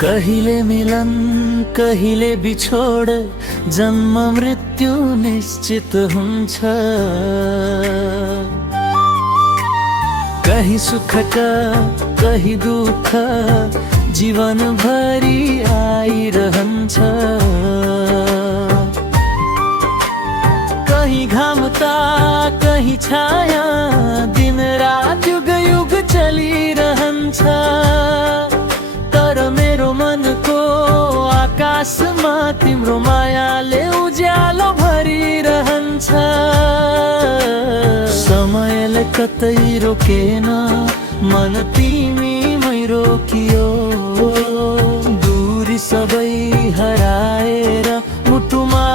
कहिले मिलन कहिले बिछोड, जन्म मृत्यु निश्चित हुन्छ। कहीं सुखका कहीं दुःख जीवन भरि आइरहन्छ। कहीं घामता कहीं छाया, दिन रात युग युग चलिरहन्छ। तर मेरो मनको आकाशमा तिम्रो मायाले उज्यालो भरिरहन्छ। समयले कतै रोकेन, मन तिमीमै रोकियो। दूरी सबै हराएर मुटुमा